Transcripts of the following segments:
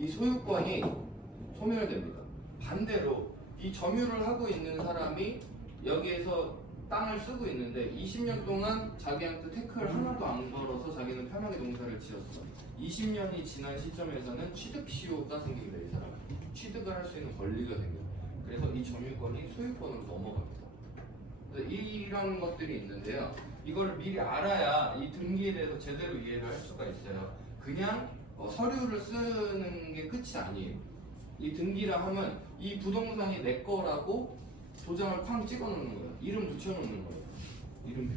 이 소유권이 소멸됩니다. 반대로 이 점유를 하고 있는 사람이 여기에서 땅을 쓰고 있는데 20년 동안 자기한테 태클 하나도 안 걸어서 자기는 편하게 농사를 지었어. 20년이 지난 시점에서는 취득 시효가 생깁니다. 이 사람 취득을 할 수 있는 권리가 생겨요. 그래서 이 점유권이 소유권으로 넘어갑니다. 그래서 이런 것들이 있는데요. 이걸 미리 알아야 이 등기에 대해서 제대로 이해를 할 수가 있어요. 그냥 서류를 쓰는 게 끝이 아니에요. 이 등기라 하면 이 부동산이 내 거라고 도장을 쾅 찍어 놓는 거예요. 이름 붙여 놓는 거예요. 이름표.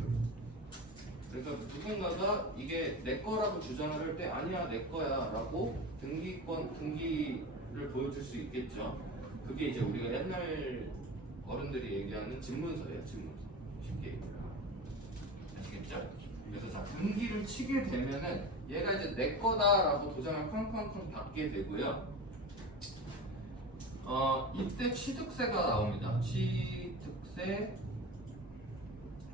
그래서 누군가가 이게 내 거라고 주장을 할 때 아니야 내 거야 라고 등기를 보여줄 수 있겠죠. 그게 이제 우리가 옛날 어른들이 얘기하는 집문서예요. 집문서. 쉽게 얘기하면. 아시겠죠? 그래서 자 등기를 치게 되면은 얘가 이제 내 거다라고 도장을 쾅쾅쾅 받게 되고요. 이때 취득세가 나옵니다. 취득세,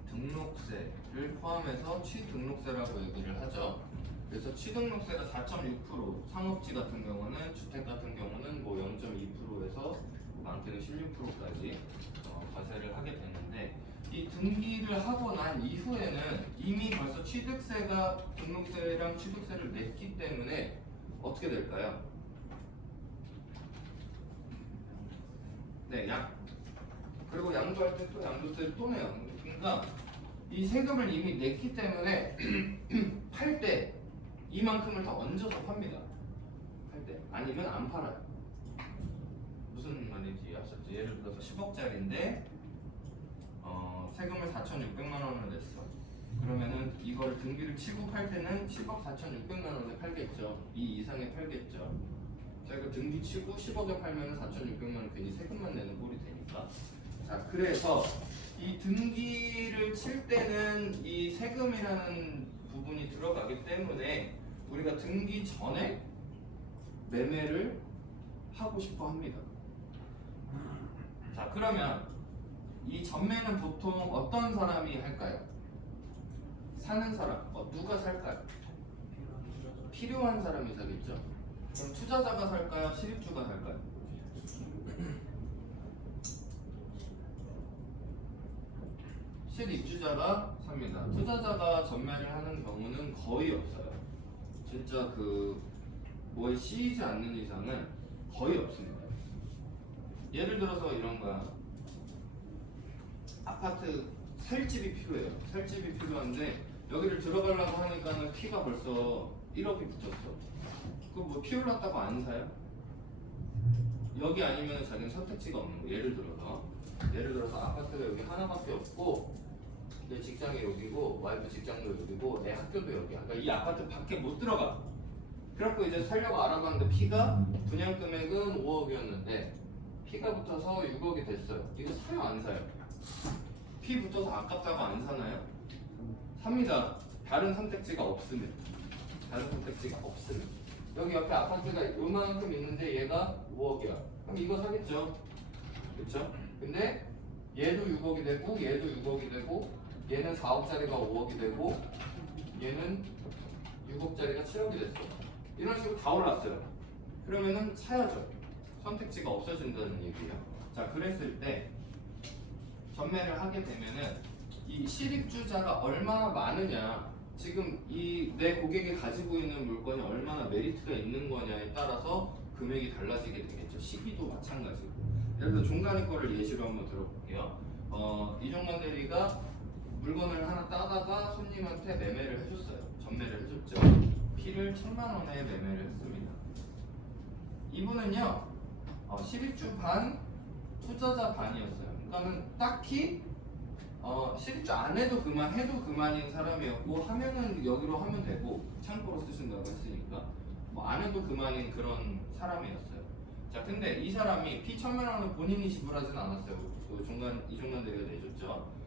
등록세를 포함해서 취등록세라고 얘기를 하죠. 그래서 취등록세가 4.6%, 상업지 같은 경우는 주택 같은 경우는 뭐 0.2%에서 많게는 16%까지 과세를 하게 되는데 이 등기를 하고 난 이후에는 이미 벌써 취득세가 등록세랑 취득세를 냈기 때문에 어떻게 될까요? 네, 그리고 양도할 때 또 양도세를 또 내요. 그러니까 이 세금을 이미 냈기 때문에 팔 때 이만큼을 다 얹어서 팝니다. 팔 때 아니면 안 팔아요. 무슨 말인지 아셨죠? 예를 들어서 10억짜리인데 세금을 4,600만 원을 냈어. 그러면은 이걸 등기를 치고 팔 때는 10억 4,600만 원에 팔겠죠. 이 이상에 팔겠죠. 자, 이거 등기 치고 10억에 팔면 4,600만 원 괜히 세금만 내는 꼴이 되니까. 자, 그래서 이 등기를 칠 때는 이 세금이라는 부분이 들어가기 때문에 우리가 등기 전에 매매를 하고 싶어 합니다. 자, 그러면 이 전매는 보통 어떤 사람이 할까요? 사는 사람, 누가 살까요? 필요한 사람이 사겠죠. 그럼 투자자가 살까요? 실입주가 살까요? 실입주자가 삽니다. 투자자가 전매를 하는 경우는 거의 없어요. 진짜 뭐에 씌이지 않는 이상은 거의 없습니다. 예를 들어서 이런 거야. 아파트 살 집이 필요해요. 살 집이 필요한데 여기를 들어가려고 하니까는 피가 벌써 1억이 붙었어. 그럼 뭐 피 올랐다고 안 사요? 여기 아니면 자기는 선택지가 없는 거. 예를 들어서 아파트가 여기 하나밖에 없고 내 직장이 여기고 와이프 직장도 여기고 내 학교도 여기야. 그러니까 이 아파트 밖에 못 들어가. 그래갖고 이제 살려고 알아봤는데 피가 분양 금액은 5억이었는데 피가 붙어서 6억이 됐어요. 이거 사요 안 사요? 피 붙어서 아깝다고 안 사나요? 삽니다. 다른 선택지가 없으면. 여기 옆에 아파트가 요만큼 있는데 얘가 5억이야. 그럼 이거 사겠죠? 그렇죠? 근데 얘도 6억이 되고 얘도 6억이 되고 얘는 4억짜리가 5억이 되고 얘는 6억짜리가 7억이 됐어. 이런 식으로 다 올랐어요. 그러면은 사야죠. 선택지가 없어진다는 얘기예요. 자, 그랬을 때 전매를 하게 되면은 이 실입주자가 얼마나 많으냐, 지금 이 내 고객이 가지고 있는 물건이 얼마나 메리트가 있는 거냐에 따라서 금액이 달라지게 되겠죠. 시기도 마찬가지고. 예를 들어 종간이 거를 예시로 한번 들어볼게요. 이종관 대리가 물건을 하나 따다가 손님한테 매매를 해줬어요. 전매를 해줬죠. 피를 1,000만 원에 매매를 했습니다. 이분은요, 실입주 반, 투자자 반이었어요. 그러니까는 딱히 실입주 안 해도 그만, 해도 그만인 사람이었고, 하면은 여기로 하면 되고, 창고로 쓰신다고 했으니까 뭐 안 해도 그만인 그런 사람이었어요. 자, 근데 이 사람이 피 1,000만 원을 본인이 지불하진 않았어요. 이종관 대리가 내줬죠.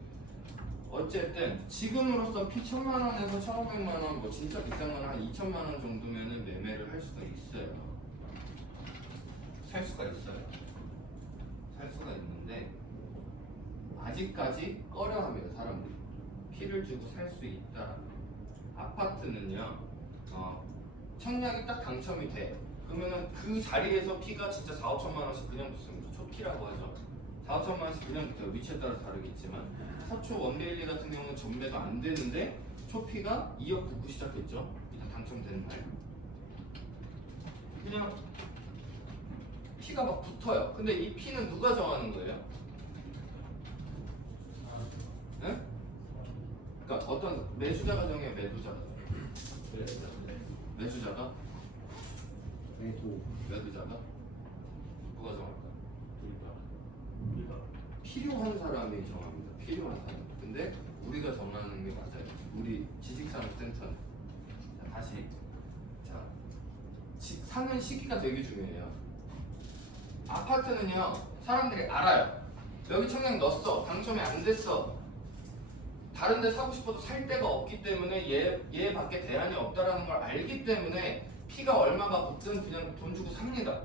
어쨌든 지금으로서 피 1,000만 원에서 1,500만 원, 뭐 진짜 비싼 건 한 2,000만 원 정도면은 매매를 할 수가 있어요. 살 수가 있는데 아직까지 꺼려합니다. 사람들이 피를 주고 살 수 있다. 아파트는요, 청약이 딱 당첨이 돼. 그러면은 그 자리에서 피가 진짜 4, 5천만 원씩 그냥 붙습니다. 초피라고 하죠. 4, 5천만 원씩 그냥 붙어요. 위치에 따라서 다르겠지만 서초 원데일리 같은 경우는 전매도 안 되는데 초피가 2억 붙고 시작했죠. 일단 당첨되는 날 그냥 피가 막 붙어요. 근데 이 피는 누가 정하는 거예요? 네? 그러니까 어떤 매수자가 정해요? 매도자가 정해요? 매수자가? 매도자가? 누가 정할까요? 필요한 사람이 정합니다. 필요한 사람. 근데 우리가 정하는 게 맞아요. 우리 지식산업센터는. 자, 다시. 자, 사는 시기가 되게 중요해요. 아파트는요, 사람들이 알아요. 여기 청약 넣었어. 당첨이 안 됐어. 다른 데 사고 싶어도 살 데가 없기 때문에 얘 밖에 대안이 없다라는 걸 알기 때문에 피가 얼마가 붙든 그냥 돈 주고 삽니다.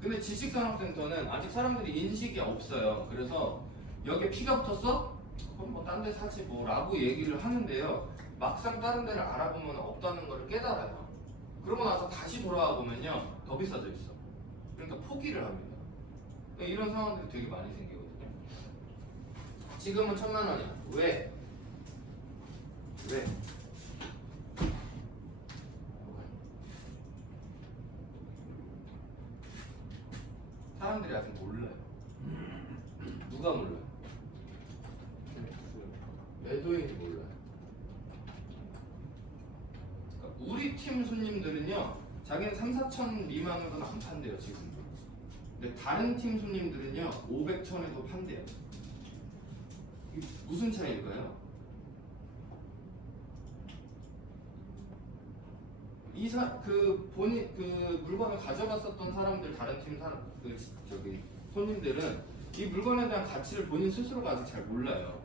근데 지식산업센터는 아직 사람들이 인식이 없어요. 그래서 여기에 피가 붙었어? 그럼 뭐 딴 데 사지 뭐 라고 얘기를 하는데요. 막상 다른 데를 알아보면 없다는 걸 깨달아요. 그러고 나서 다시 돌아와 보면요. 더 비싸져 있어. 그러니까 포기를 합니다. 그러니까 이런 상황들이 되게 많이 생기거든요. 지금은 1,000만 원이야. 왜? 사람들이 아직 몰라요. 누가 몰라요? 매도인이 몰라요. 그러니까 우리 팀 손님들은요, 자기는 3, 4천 미만으로는 안 판대요 지금. 근데 다른 팀 손님들은요, 500, 1000에도 판대요. 이게 무슨 차이일까요? 본인 물건을 가져갔었던 사람들, 다른 팀 손님들은 이 물건에 대한 가치를 본인 스스로가 아직 잘 몰라요.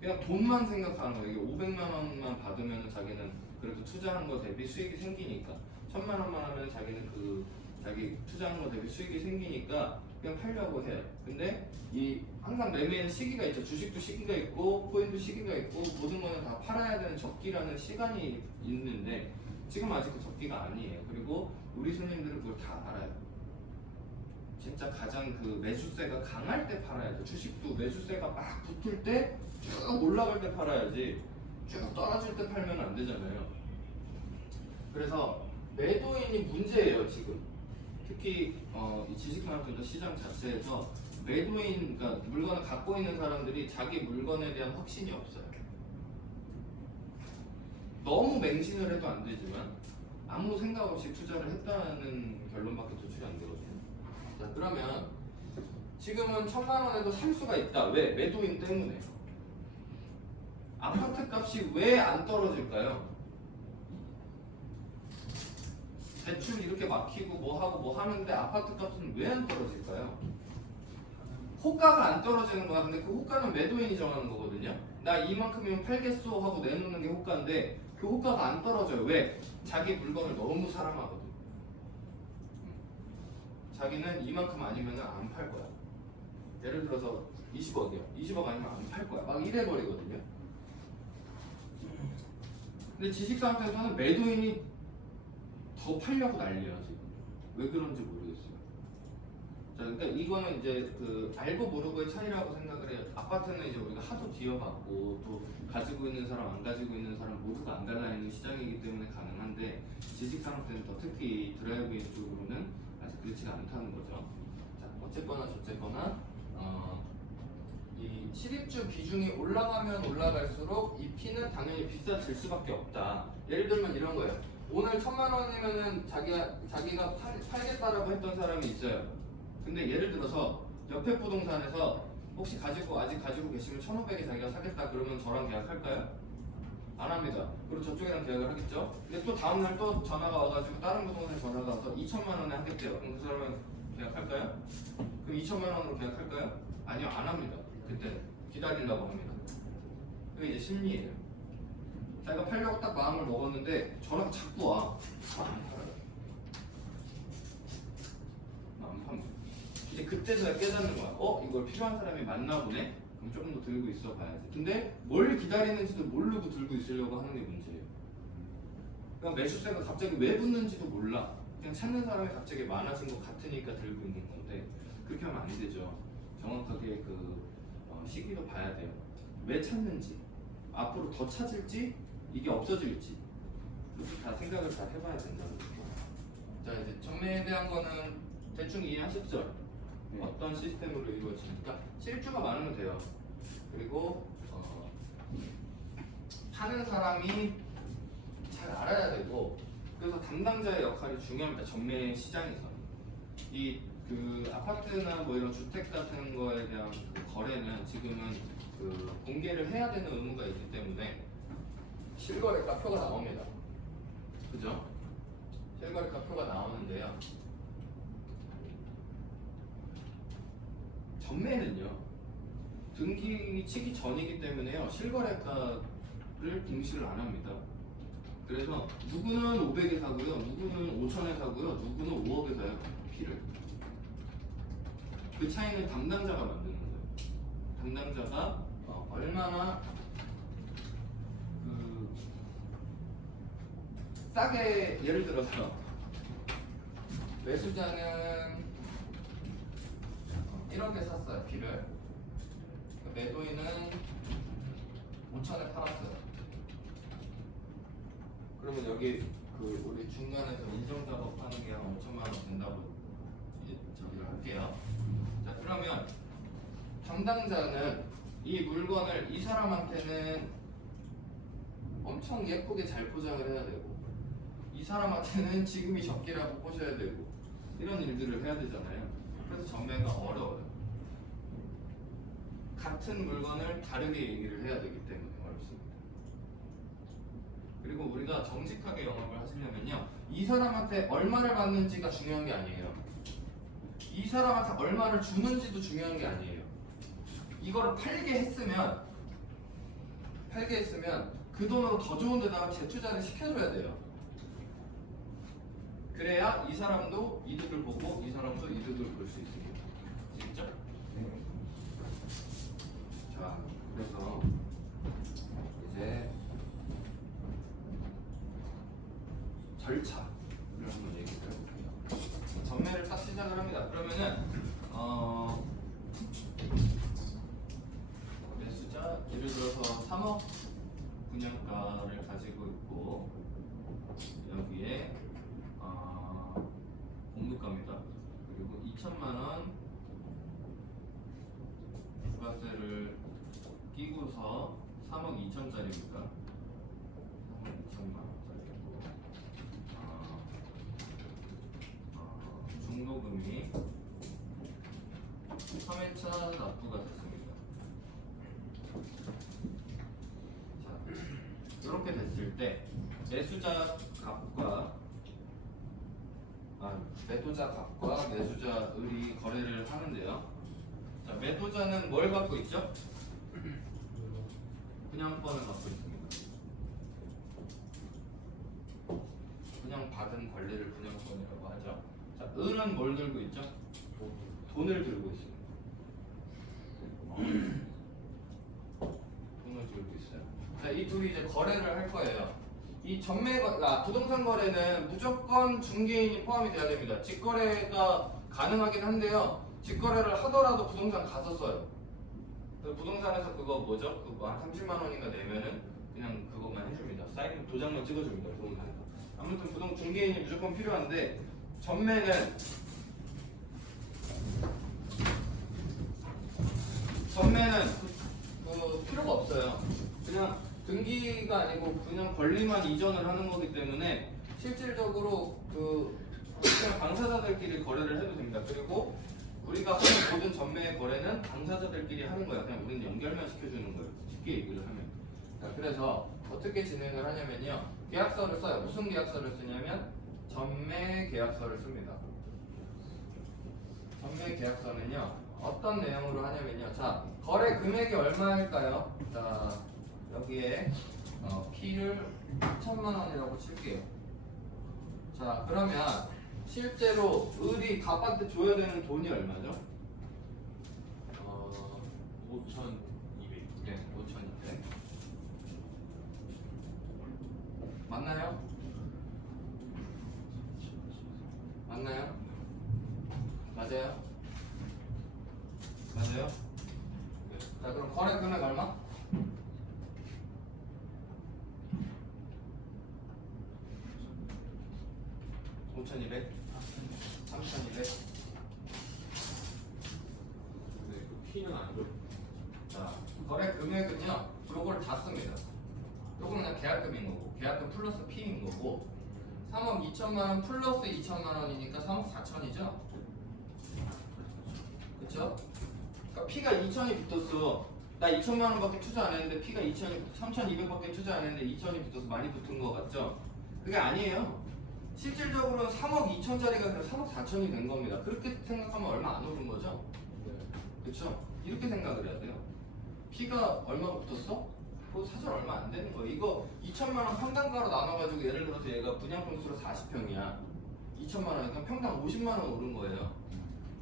그냥 돈만 생각하는 거예요. 이게 500만 원만 받으면 자기는 그래도 투자한 거 대비 수익이 생기니까, 1,000만 원만 하면 자기는 자기 투자한 거 대비 수익이 생기니까 그냥 팔려고 해요. 근데 항상 매매는 시기가 있죠. 주식도 시기가 있고 코인도 시기가 있고 모든 거는 다 팔아야 되는 적기라는 시간이 있는데 지금 아직 그 적기가 아니에요. 그리고 우리 손님들은 그걸 다 알아요. 진짜 가장 매수세가 강할 때 팔아야 돼. 주식도 매수세가 막 붙을 때 쭉 올라갈 때 팔아야지 쭉 떨어질 때 팔면 안 되잖아요. 그래서 매도인이 문제예요 지금. 특히 이 지식산업센터 시장 자체에서 매도인, 그러니까 물건을 갖고 있는 사람들이 자기 물건에 대한 확신이 없어요. 너무 맹신을 해도 안 되지만 아무 생각 없이 투자를 했다는 결론밖에 도출이 안 되거든요. 자, 그러면 지금은 1,000만 원에도 살 수가 있다. 왜? 매도인 때문에. 아파트 값이 왜 안 떨어질까요? 대출 이렇게 막히고 뭐 하는데 아파트 값은 왜 안 떨어질까요? 호가가 안 떨어지는 거야. 근데 그 호가는 매도인이 정하는 거거든요. 나 이만큼이면 팔겠어 하고 내놓는 게 호가인데 그 호가가 안 떨어져요. 왜? 자기 물건을 너무 사랑하거든. 자기는 이만큼 아니면 안 팔 거야. 예를 들어서 20억이야. 20억 아니면 안 팔 거야. 막 이래버리거든요. 근데 지식산업센터는 매도인이 더 팔려고 난리야 지금. 왜 그런지 모르겠어요. 자, 그러니까 이거는 이제 알고 모르고의 차이라고 생각을 해요. 아파트는 이제 우리가 하도 뒤어봤고 또 가지고 있는 사람 안 가지고 있는 사람 모두가 안 갈라 있는 시장이기 때문에 가능한데 지식산업센터 특히 드라이브인 쪽으로는 아직 그렇지가 않다는 거죠. 자, 어쨌거나 저쨌거나 이 실입주 비중이 올라가면 올라갈수록 이 피는 당연히 비싸질 수밖에 없다. 예를 들면 이런 거예요. 오늘 1,000만 원이면은 자기가 팔겠다라고 했던 사람이 있어요. 근데 예를 들어서 옆에 부동산에서 혹시 아직 가지고 계시면 1,500에 자기가 사겠다 그러면 저랑 계약할까요? 안 합니다. 그리고 저쪽이랑 계약을 하겠죠. 근데 또 다음날 또 전화가 와가지고 다른 부동산에 전화가 와서 2,000만 원에 하겠대요. 그럼 그 사람은 계약할까요? 그럼 2,000만 원으로 계약할까요? 아니요, 안 합니다. 그때 기다리려고 합니다. 그게 이제 심리예요. 자기가 팔려고 딱 마음을 먹었는데 전화가 자꾸 와. 안 팔아요. 안 팝니다. 이제 그때서야 깨닫는 거야. 이걸 필요한 사람이 맞나 보네? 그럼 조금 더 들고 있어 봐야지. 근데 뭘 기다리는지도 모르고 들고 있으려고 하는 게 문제예요. 그러니까 매수세가 갑자기 왜 붙는지도 몰라. 그냥 찾는 사람이 갑자기 많아진 것 같으니까 들고 있는 건데 그렇게 하면 안 되죠. 정확하게 그 시기도 봐야 돼요. 왜 찾는지, 앞으로 더 찾을지, 이게 없어질지 이렇게 다 생각을 다 해봐야 된다는 거죠. 자, 이제 전매에 대한 거는 대충 이해하셨죠? 네. 어떤 시스템으로 이루어지니까 실주가 많으면 돼요. 그리고 파는 사람이 잘 알아야 되고, 그래서 담당자의 역할이 중요합니다. 전매 시장에서 이 그 아파트나 뭐 이런 주택 같은 거에 대한 그 거래는 지금은 그 공개를 해야 되는 의무가 있기 때문에 실거래가 표가 나옵니다. 그죠? 실거래가 표가 나오는데요. 전매는요, 등기 치기 전이기 때문에요, 실거래가를 공시를 안 합니다. 그래서 누구는 500에 사고요, 누구는 5천에 사고요, 누구는 5억에 사요, 피를. 그 차이는 담당자가 만드는 거예요. 담당자가 얼마나 그 싸게, 예를 들어서 매수자는 1억에 샀어요, 피를. 매도인은 5천에 팔았어요. 그러면 여기 그 우리 중간에서 인정 작업하는 게 한 5천만 원 된다고 이제 저기를 할게요. 자, 그러면 담당자는 이 물건을 이 사람한테는 엄청 예쁘게 잘 포장을 해야 되고, 이 사람한테는 지금이 적기라고 보셔야 되고, 이런 일들을 해야 되잖아요. 그래서 전매가 어려워요. 같은 물건을 다르게 얘기를 해야 되기 때문에 어렵습니다. 그리고 우리가 정직하게 영업을 하시려면요, 이 사람한테 얼마를 받는지가 중요한 게 아니에요. 이 사람한테 얼마를 주는지도 중요한 게 아니에요. 이거를 팔게 했으면 그 돈으로 더 좋은 데다가 재투자를 시켜줘야 돼요. 그래야 이 사람도 이득을 보고 이 사람도 이득을 볼 수 있습니다. 아시겠죠? 자, 그래서 이제 절차를 한번 얘기를 해볼게요. 전매를 딱 시작을 합니다. 그러면은 매수자 예를 들어서 3억 분양가를 가지고 있고, 여기에 공급가입니다. 그리고 2천만 원 부가세를 끼고서 3억 2천짜리입니다. 3억 2천만 원짜리고, 중도금이 3회차 납부가 됐습니다. 자, 이렇게 됐을 때 매수자 값과 매도자 값과 매수자 을이 거래를 하는데요. 자, 매도자는 뭘 갖고 있죠? 분양권을 갖고 있습니다. 분양받은 권리를 분양권이라고 하죠. 자, 을은 뭘 들고 있죠? 돈을 들고 있습니다. 돈을 들고 있어요. 자, 이 둘이 이제 거래를 할 거예요. 이 부동산 거래는 무조건 중개인이 포함이 돼야 됩니다. 직거래가 가능하긴 한데요, 직거래를 하더라도 부동산 가서 써요. 부동산에서 그거 뭐죠? 그거 한 30만 원인가 내면은 그냥 그것만 해줍니다. 사인 도장만 찍어줍니다. 부동산에서. 아무튼 중개인이 무조건 필요한데, 전매는 그 필요가 없어요. 그냥 등기가 아니고 그냥 권리만 이전을 하는 거기 때문에 실질적으로 그냥 당사자들끼리 거래를 해도 됩니다. 그리고 우리가 하는 모든 전매의 거래는 당사자들끼리 하는 거야. 그냥 우리는 연결만 시켜주는 거예요. 쉽게 얘기를 하면. 자, 그래서 어떻게 진행을 하냐면요, 계약서를 써요. 무슨 계약서를 쓰냐면 전매 계약서를 씁니다. 전매 계약서는요, 어떤 내용으로 하냐면요, 자, 거래 금액이 얼마일까요? 자, 여기에 P를 2천만 원이라고 칠게요. 자, 그러면 실제로 을이 갑한테 줘야 되는 돈이 얼마죠? 5,200. 네, 5,200. 맞나요? 맞나요? 맞아요? 맞아요? 자 그럼 거래 금액 얼마? 5,200? 3,200? 근데 그 P는 아니고. 자 거래 금액은요 요걸 다 씁니다. 요거는 그냥 계약금인 거고 계약금 플러스 P인 거고 3억 2천만 원 플러스 2천만 원이니까 3억 4천이죠? 그쵸? 그러니까 P가 2천이 붙었어. 나 2천만 원밖에 투자 안 했는데 P가 2천이 3,200밖에 투자 안 했는데 2천이 붙어서 많이 붙은 거 같죠? 그게 아니에요. 실질적으로 3억 2천짜리가 그냥 3억 4천이 된 겁니다. 그렇게 생각하면 얼마 안 오른 거죠? 그쵸? 이렇게 생각을 해야 돼요. P가 얼마가 붙었어? 그거 사실 얼마 안 되는 거예요. 이거 2천만 원 평당가로 나눠가지고 예를 들어서 얘가 분양평수로 40평이야. 2천만 원이니까 평당 50만 원 오른 거예요.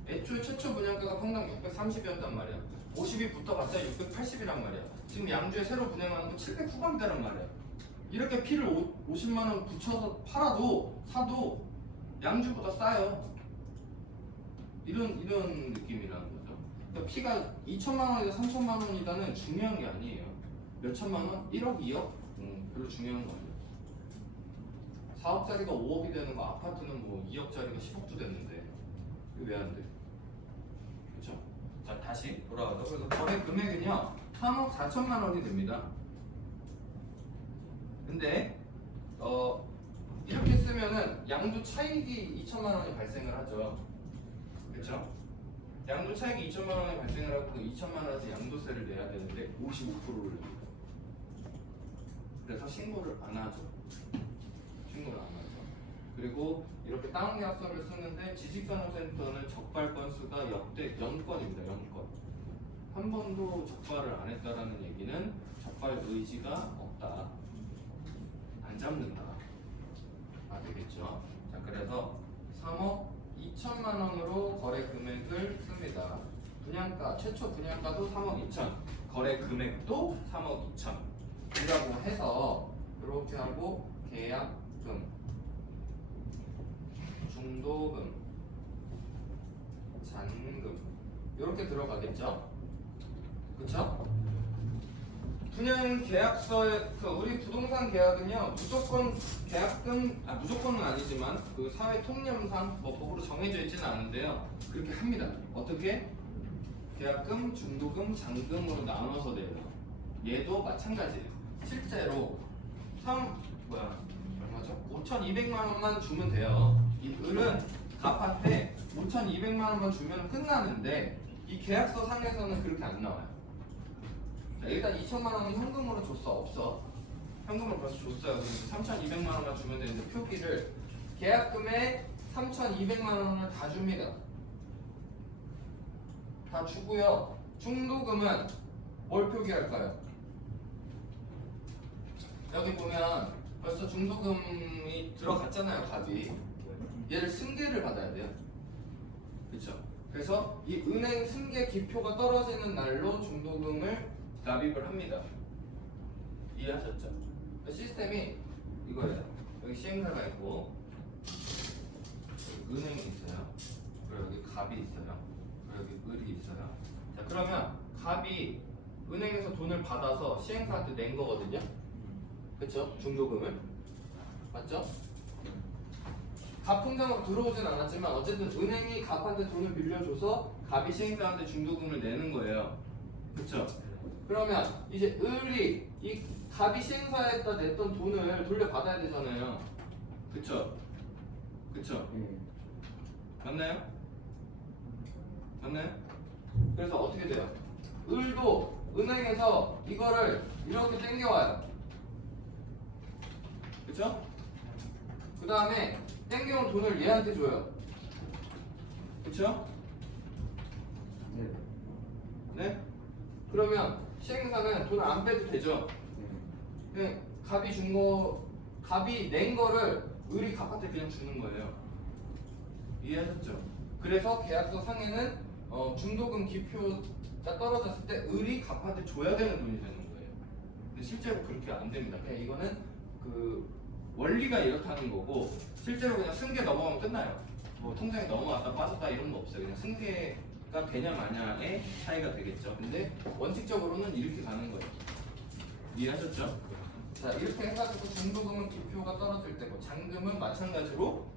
애초에 최초 분양가가 평당 630이었단 말이야. 50이 붙어봤자 680이란 말이야. 지금 양주에 새로 분양하는 거 700 후반대란 말이야. 이렇게 P를 50만 원 붙여서 팔아도 사도 양주보다 싸요. 이런 느낌이라는 거죠. 그러니까 P가 2천만 원이다 3천만 원이다는 중요한 게 아니에요. 몇 천만 원? 1억, 2억? 별로 중요한 거 아니에요. 4억짜리가 5억이 되는 거 아파트는 뭐 2억짜리가 10억도 됐는데 왜 안 돼? 그렇죠? 자 다시 돌아가서 그래서 거래 금액은요 3억 4천만 원이 됩니다. 근데 이렇게 쓰면은 양도 차익이 2천만 원이 발생을 하죠. 그렇죠? 양도 차익이 2천만 원이 발생을 하고 그 2천만 원에서 양도세를 내야 되는데 55%를 냅니다. 그래서 신고를 안 하죠. 신고를 안 하죠. 그리고 이렇게 다운 계약서를 쓰는데 지식산업센터는 적발 건수가 역대 연건입니다. 연건. 한 번도 적발을 안 했다라는 얘기는 적발 의지가 없다. 안 잡는다. 되겠죠. 자 그래서 3억 2천만 원으로 거래 금액을 씁니다. 분양가 최초 분양가도 3억 2천, 거래 금액도 3억 2천. 이라고 해서 이렇게 하고 계약금, 중도금, 잔금 이렇게 들어가겠죠. 그렇죠? 분양 계약서에 우리 부동산 계약은요 무조건 계약금 무조건은 아니지만 그 사회 통념상 뭐 법으로 정해져 있지는 않은데요 그렇게 합니다. 어떻게? 계약금, 중도금, 잔금으로 나눠서 내요. 얘도 마찬가지예요. 실제로 얼마죠? 5,200만 원만 주면 돼요. 이 을은 갚한테 5,200만 원만 주면 끝나는데 이 계약서 상에서는 그렇게 안 나와요. 자, 일단 2천만 원은 현금으로 줬어? 없어? 현금으로 벌써 줬어요. 그래서 3,200만 원만 주면 되는데 표기를 계약금에 3,200만 원을 다 줍니다. 다 주고요. 중도금은 뭘 표기할까요? 여기 보면 벌써 중도금이 들어갔잖아요. 값이. 얘를 승계를 받아야 돼요. 그렇죠? 그래서 이 은행 승계 기표가 떨어지는 날로 중도금을 납입을 합니다. 이해하셨죠? 시스템이 이거예요. 여기 시행사가 있고 여기 은행이 있어요. 그리고 여기 갑이 있어요. 그리고 여기 을이 있어요. 자 그러면 갑이 은행에서 돈을 받아서 시행사한테 낸 거거든요. 그렇죠? 중도금을 맞죠? 갑 통장으로 들어오진 않았지만 어쨌든 은행이 갑한테 돈을 빌려줘서 갑이 시행사한테 중도금을 내는 거예요. 그렇죠? 그러면 이제 을이 이 갑이 시행사에다 냈던 돈을 돌려받아야 되잖아요. 그쵸? 그쵸? 맞나요? 맞나요? 그래서 어떻게 돼요? 을도 은행에서 이거를 이렇게 땡겨와요. 그쵸? 그 다음에 땡겨온 돈을 얘한테 줘요. 그쵸? 네? 그러면 시행사는 돈을 안 빼도 되죠? 그냥 갑이 낸 거를 을이 갑한테 그냥 주는 거예요. 이해하셨죠? 그래서 계약서 상에는 중도금 기표가 떨어졌을 때 을이 갑한테 줘야 되는 돈이 되는 거예요. 근데 실제로 그렇게 안 됩니다. 그냥 이거는 그 원리가 이렇다는 거고 실제로 그냥 승계 넘어가면 끝나요. 뭐 통장에 넘어왔다 빠졌다 이런 거 없어요. 그냥 승계가 되냐 마냐의 차이가 되겠죠. 근데 원칙적으로는 이렇게 가는 거예요. 이해하셨죠? 자, 이렇게 해가지고 중도금은 기표가 떨어질 때고 잔금은 마찬가지로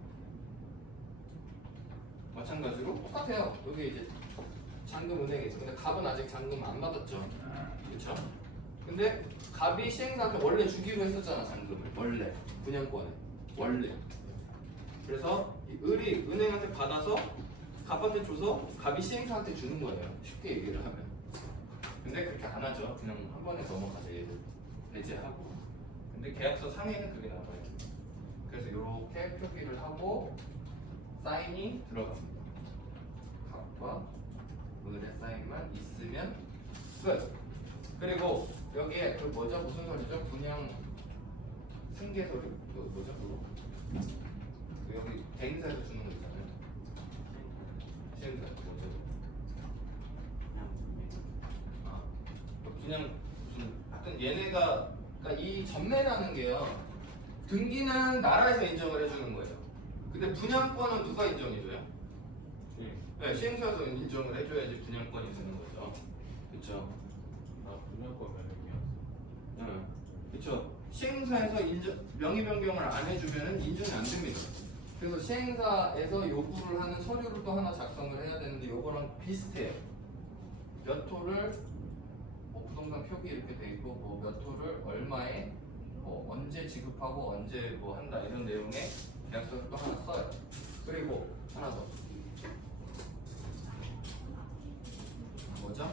똑같아요. 여기 이제 잔금 은행에 있어. 근데 갑은 아직 잔금 안 받았죠. 그렇죠? 근데 갑이 시행사한테 원래 주기로 했었잖아. 잔금을 원래 분양권에 원래. 그래서 이 을이 은행한테 받아서 갑한테 줘서 갑이 시행사한테 주는 거예요. 쉽게 얘기를 하면. 근데 그렇게 안 하죠. 그냥 한 번에 넘어가서 얘를 배제하고. 근데 계약서 상에는 그게 나와요. 그래서 이렇게 표기를 하고 사인이 들어갑니다. 갑과 을의 사인만 있으면 끝. 그리고 여기에 그 뭐죠? 무슨 소리죠? 분양 승계 소리? 그 뭐죠? 그거? 여기 대행사에서 주는 거 있잖아요. 시행사 뭐죠? 아, 그냥 무슨 하여튼 얘네가 그러니까 이 전매라는 게요. 등기는 나라에서 인정을 해주는 거예요. 근데 분양권은 누가 인정해줘요? 네, 시행사에서 인정을 해줘야지 분양권이 되는 거죠. 그렇죠? 아 분양권 면역이야. 네, 그렇죠. 시행사에서 명의 변경을 안 해주면은 인정이 안 됩니다. 그래서 시행사에서 요구를 하는 서류를 또 하나 작성을 해야 되는데 요거랑 비슷해요. 몇 호를 뭐 부동산 표기 이렇게 돼 있고 뭐 몇 호를 얼마에 뭐 언제 지급하고 언제 뭐 한다 이런 내용의 계약서를 또 하나 써요. 그리고 하나 더 뭐죠?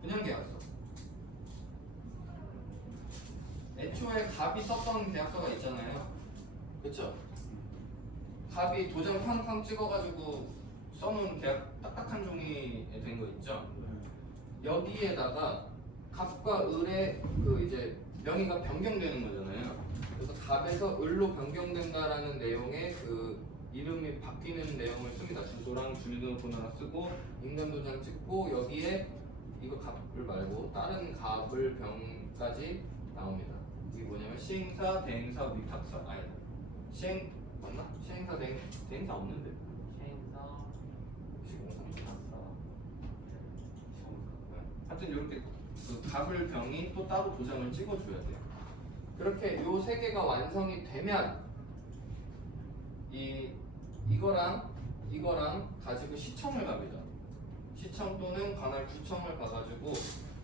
분양계약서. 애초에 갑이 썼던 계약서가 있잖아요. 그쵸? 갑이 도장 쾅쾅 찍어가지고 써놓은 계약 딱딱한 종이에 된 거 있죠? 여기에다가 갑과 을의 그 이제 명의가 변경되는 거잖아요. 그래서 갑에서 을로 변경된다라는 내용의 그 이름이 바뀌는 내용을 씁니다. 주소랑 주민등록번호 하나 쓰고 인감도장 찍고 여기에 이거 갑을 말고 다른 갑을 병까지 나옵니다. 이게 뭐냐면 시행사, 대행사, 위탁사 아니다. 맞나? 시행사, 대행사 없는데. 시행사, 시공사, 위탁사. 시공사. 하여튼 이렇게 그 갑을 병이 또 따로 도장을 찍어줘야 돼요. 그렇게 요 세 개가 완성이 되면 이거랑 가지고 시청을 갑니다. 시청 또는 관할 구청을 가가지고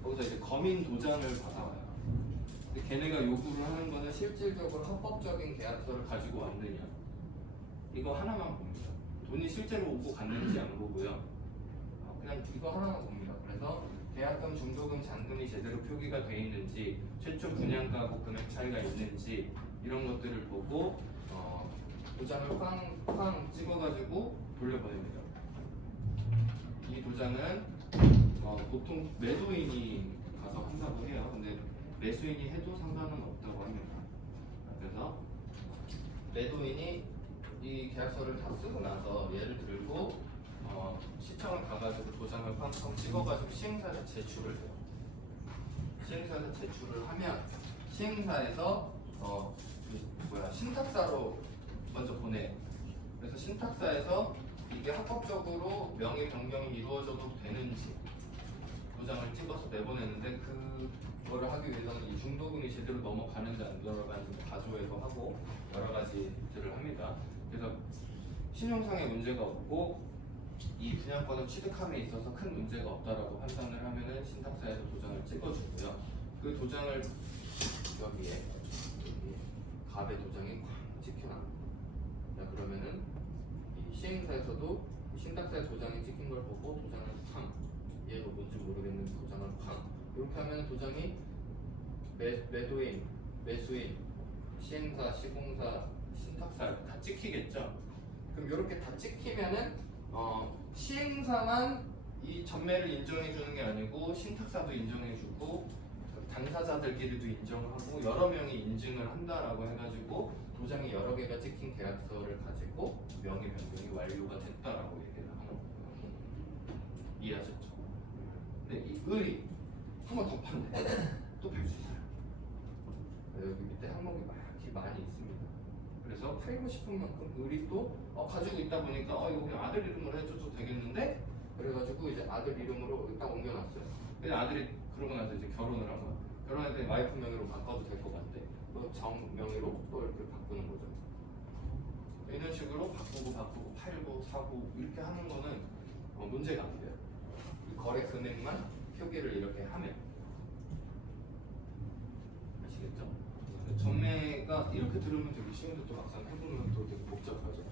거기서 이제 검인 도장을 받아와요. 근데 걔네가 요구를 하는 거는 실질적으로 합법적인 계약서를 가지고 왔느냐 이거 하나만 봅니다. 돈이 실제로 오고 갔는지 안 보고요. 그냥 이거 하나만 봅니다. 그래서 계약금, 중도금, 잔금이 제대로 표기가 돼 있는지, 최초 분양가하고 금액 차이가 있는지 이런 것들을 보고 도장을 쾅쾅 찍어가지고 돌려보냅니다. 이 도장은 보통 매도인이 가서 한다고 해요. 근데 매수인이 해도 상관은 없다고 합니다. 그래서 매도인이 이 계약서를 다 쓰고 나서 얘를 들고 시청을 가가지고 도장을 쾅쾅 찍어가지고 시행사에 제출을 해요. 시행사에 제출을 하면 시행사에서 신탁사로 먼저 보내요. 그래서 신탁사에서 이게 합법적으로 명의 변경이 이루어져도 되는지 도장을 찍어서 내보내는데 그거를 하기 위해서는 이 중도금이 제대로 넘어가는지 안 넘어가는지 가조회도 하고 여러 가지들을 합니다. 그래서 신용상의 문제가 없고 이 분양권을 취득함에 있어서 큰 문제가 없다라고 판단을 하면은 신탁사에서 도장을 찍어주고요. 그 도장을 여기 갑의 도장이 꽉 찍혀놔. 자, 그러면은 이 시행사에서도 신탁사의 도장이 찍힌 걸 보고 도장을 쾅, 얘가 뭔지 모르겠는데 도장을 쾅 이렇게 하면 도장이 매도인, 매수인, 시행사, 시공사, 신탁사 다 찍히겠죠. 그럼 이렇게 다 찍히면은 시행사만 이 전매를 인정해 주는 게 아니고 신탁사도 인정해 주고 당사자들끼리도 인정하고 여러 명이 인증을 한다라고 해가지고 도장이 여러 개가 찍힌 계약서를 가지고 명의 변경이 완료가 됐다라고 얘기를 하는 거예요. 이해하셨죠? 근데 이 을이 한 번 더 판대 또 볼 수 있어요. 여기 밑에 항목이 많이 있습니다. 그래서 팔고 싶은 만큼 우리 또 가지고 있다 보니까 이거 그냥 아들 이름으로 해줘도 되겠는데 그래가지고 이제 아들 이름으로 딱 옮겨놨어요. 근데 아들이 그러고 나서 이제 결혼을 한 거야. 결혼할 때 와이프 명의로 바꿔도 될 것 같대. 정 명의로 또 이렇게 바꾸는 거죠. 이런 식으로 바꾸고 팔고 사고 이렇게 하는 거는 문제가 안 돼요. 이 거래 금액만 표기를 이렇게 하면 아시겠죠? 전매가 이렇게 들으면 되게 쉬운데 또 막상 해보면 또 되게 복잡하죠.